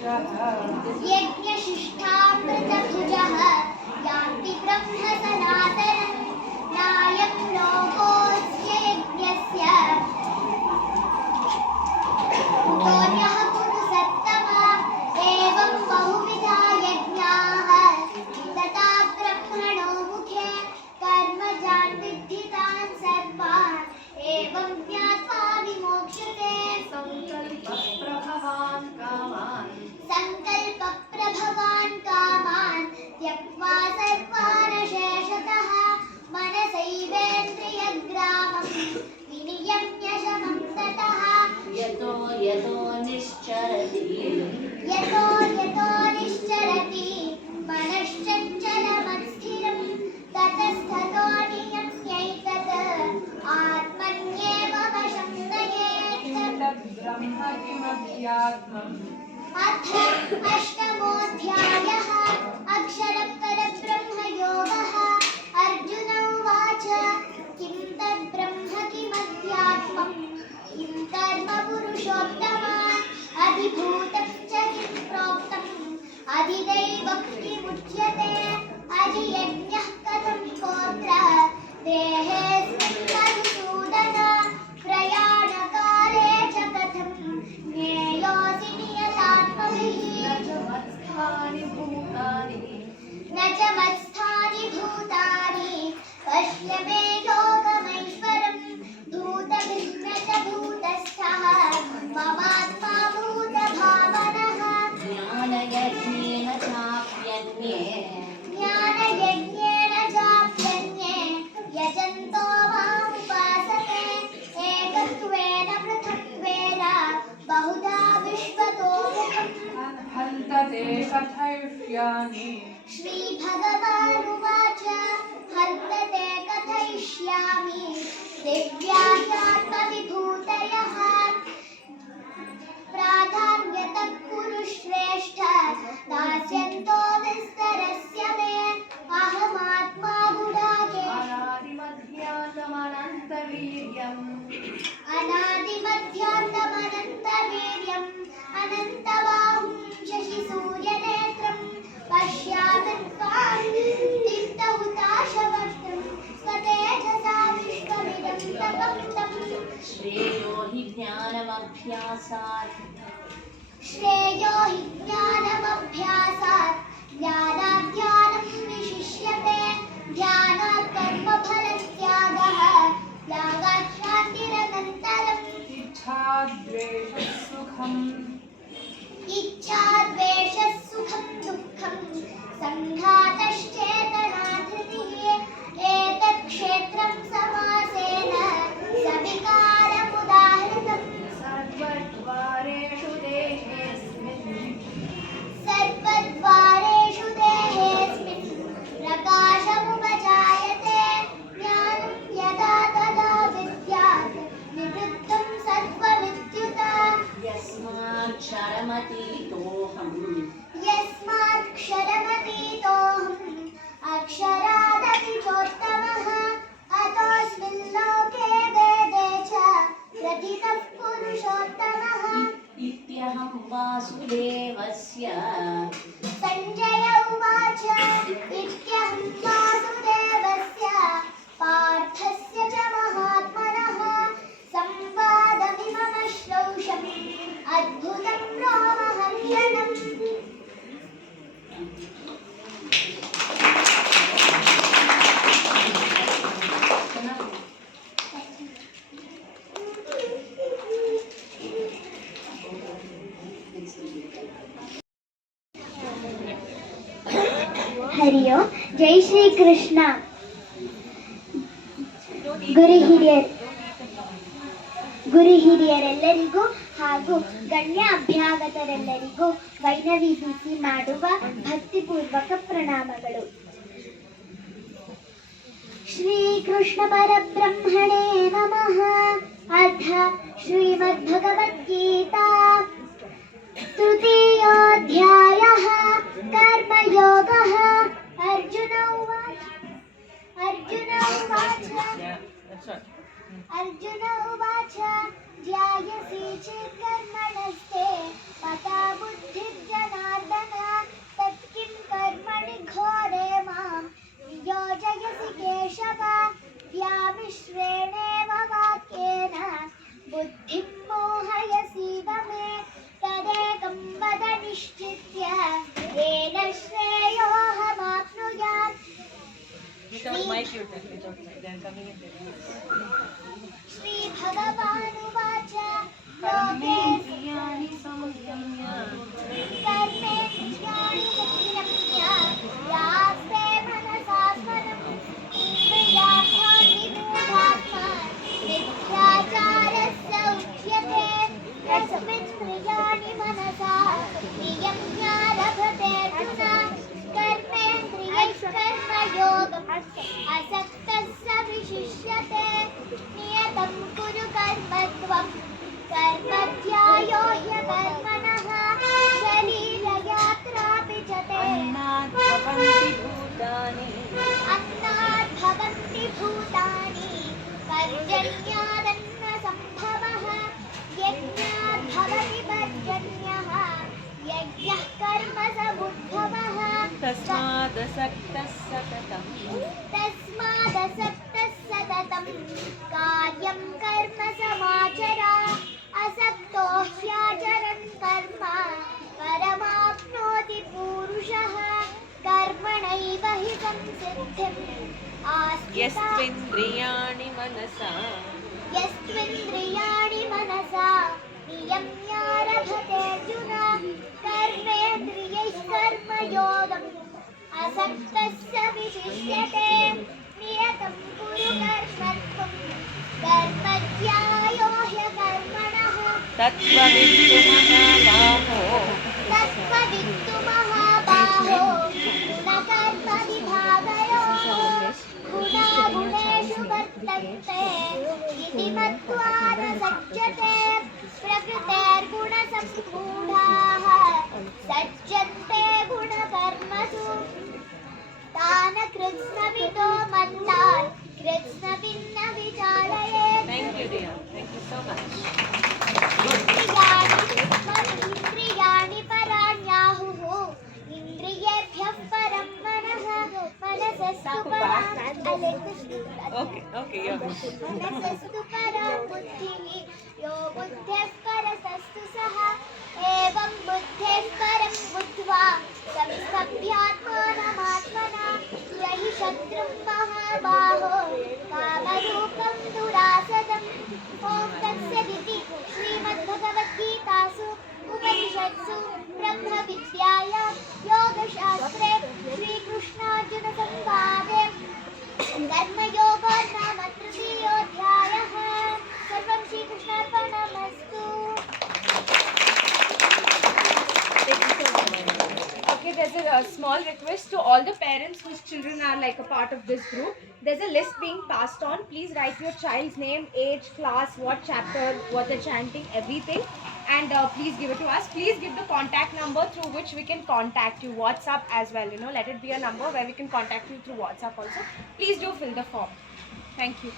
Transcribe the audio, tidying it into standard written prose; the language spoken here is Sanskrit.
यज्ञशिष्टामृतभुजः यान्ति ब्रह्म सनातनं नायं लोकोऽस्य यज्ञस्य कुतोऽन्यः कुरु सत्तमा एवं बहुविधा यज्ञाः विदता ब्रह्मणो मुखे कर्मजान् विद्धितान् सर्वान् एवं ज्ञात्वा विमोक्ष्यते संकल्पप्रभवान् कामान् त्यक्त्वा सर्वान् शेषतः मनसैवेन्द्रियग्रामं विनियम्य शमं ततः यतो निश्चरति मनश्चञ्चलमत्स्थिरं ततस्ततो नियम्यैतत् आत्मन्येव वशं नयेत् अथ अष्टमोऽध्यायः अक्षरपरब्रह्मयोगः अर्जुन उवाच किं तद्ब्रह्म किमध्यात्मं किं कर्म पुरुषोत्तम अधिभूतं च किं प्रोक्तम् अधिदैवं किमुच्यते अधियज्ञः कथं गोत्र देहेऽस्मिन् मधुसूदन प्रयाणकाले च कथं ज्ञेयोऽसि नियतात्मभिः न च मत्स्थानि भूतानि पश्य मे योगमैश्वरं भूतभिन्न च भूतस्थः ममात्मा भूतभावनः ज्ञानयज्ञेन चाप्यन्ये यजन्तो मामुपासते एकत्वेन पृथक्त्वेन बहुधा विश्वतो मुखम् श्रीभगवानुवाच हन्तते कथयिष्यामि दिव्याह्यात्मविभूतयः प्राधान्यतः कुरु श्रेष्ठ दास्यन्तो विस्तरस्य मे अहमात्मा गुडाकेश अनादिमध्यान्तमनन्तवीर्यम् अनन्तबाहुं शशिसूर्यनेत्रं पश्यामि त्वां दीप्तहुताशवक्त्रं स्वतेजसा विश्वमिदं तपन्तम् श्रेयो हि ज्ञानमभ्यासात् ज्ञानात् विशिष्यते ध्यानात् कर्मफलत्यागः त्यागात् शान्तिरनन्तरम् इच्छाद्वेषः सुखं दुःखं सङ्घातश्चेतना धृतिः एतत् क्षेत्रं समासेन सविकारमुदाहृतम् सर्वद्वारेषु देहेऽस्मिन् प्रकाशमुपजायते ज्ञानं यदा तदा विद्यात् निवृत्तं सत्त्वमित्युत यस्मात्क्षरमतीतोऽहम् अक्षरादपि चोत्तमः अतोऽस्मिन् लोके वेदे च प्रथितः पुरुषोत्तमः इत्यहं वासुदेवस्य सञ्जय उवाच इत्यहं वासुदेवस्य पार्थस्य च महात्मनः संवादमिमम श्रौषम् अद्भुतं रोमहर्षणम् हरि ओम जय श्री कृष्ण ಗುರು ಹಿರಿಯರೆಲ್ಲರಿಗೂ ಹಾಗೂ ಗಣ್ಯ ಅಭ್ಯಾಗತರೆಲ್ಲರಿಗೂ ವೈನವಿಧಿಸಿ ಮಾಡುವ ಭಕ್ತಿಪೂರ್ವಕ ಪ್ರಣಾಮಗಳು. ಶ್ರೀ ಕೃಷ್ಣ ಪರಬ್ರಹ್ಮಣೇ ನಮಃ. ಅಥ ಶ್ರೀಮದ್ಭಗವದ್ಗೀತಾ ತೃತೀಯೋಧ್ಯಾಯಃ ಕರ್ಮಯೋಗಃ. ಅರ್ಜುನ उवाच ध्यायसि चेत् कर्मणस्ते मता बुद्धिर्जनार्दन मिश्रेणेव वाक्येन बुद्धिं मोहयसीव मे तदेकं वद निश्चित्य येन श्रेयोऽहमाप्नुयाम् श्रीभगवानुवाच कर्मेन्द्रियाणि संयम्य कर्मेन्द्रियाणि संयम्य यास्ते मनसा स्मरम् इंद्रियार्थानि मूढात्मा मिथ्याचारस्य उच्यते यस्मिन्द्रियाणि मनसा नियम्य लभते अर्जुन कर्मेन्द्रियैः कर्मयोगम् असक्तः स विशिष्यते नियतं कुरु कर्म त्वम् कर्म ध्यायो ह्यकर्मणः शरीरयात्रापि च ते अन्नात् भवन्ति भूतानि पर्जन्यादन्नसम्भवः यज्ञात् भवति पर्जन्यः यज्ञः कर्म समुद्भवः तस्मादसक्तः सततं कार्यं कर्म समाचर असक्तो ह्याचरन् कर्म परमाप्नोति पूरुषः कर्मणैव हि संसिद्धिम् आस्थिता यस्त्विन्द्रियाणि मनसा यस्त्विन्द्रियाणि मनसा नियम्यारभते अर्जुन कर्मेन्द्रियैः कर्मयोगम् असक्तः स विशिष्यते नियतं कुरु कर्म त्वं कर्म ध्यायो ह्यकर्मणः तत्त्ववित्तु महाबाहो गुणकर्मविभागयोः गुणागुणेषु वर्तन्ते इति मत्वा न सज्जते प्रकृतेर्गुणसम्मूढाः सज्जन्ते गुणकर्मसु तान् कृत्स्नविदो मन्दान् कृत्स्नविन्न विचालयेत् Thank you, dear. Thank you so much. इन्द्रियाणि पराण्याहुः इन्द्रियेभ्यः परं मनः मनसस्तु परा Okay, yeah. मनसस्तु परा बुद्धिः यो बुद्धेः परतस्तु सः एवं बुद्धेः परं बुद्ध्वा संस्तभ्यात्मानमात्मना जहि शत्रुं महाबाहो कामरूपं दुरासदम् ॐ तत्सदिति श्रीमद्भगवद्गीतासु उपनिषत्सु ब्रह्मविद्यायां योगशास्त्रे श्रीकृष्णार्जुनसंवादे कर्मयोगो नाम तृतीयोऽध्यायः सर्वं श्रीकृष्णार्पणमस्तु Okay, there's a small request to all the parents whose children are like a part of this group. There's a list being passed on. Please write your child's name, age, class, what chapter, what they're chanting, everything. And please give it to us. Please give the contact number through which we can contact you. WhatsApp as well, let it be a number where we can contact you through WhatsApp also. Please do fill the form. Thank you.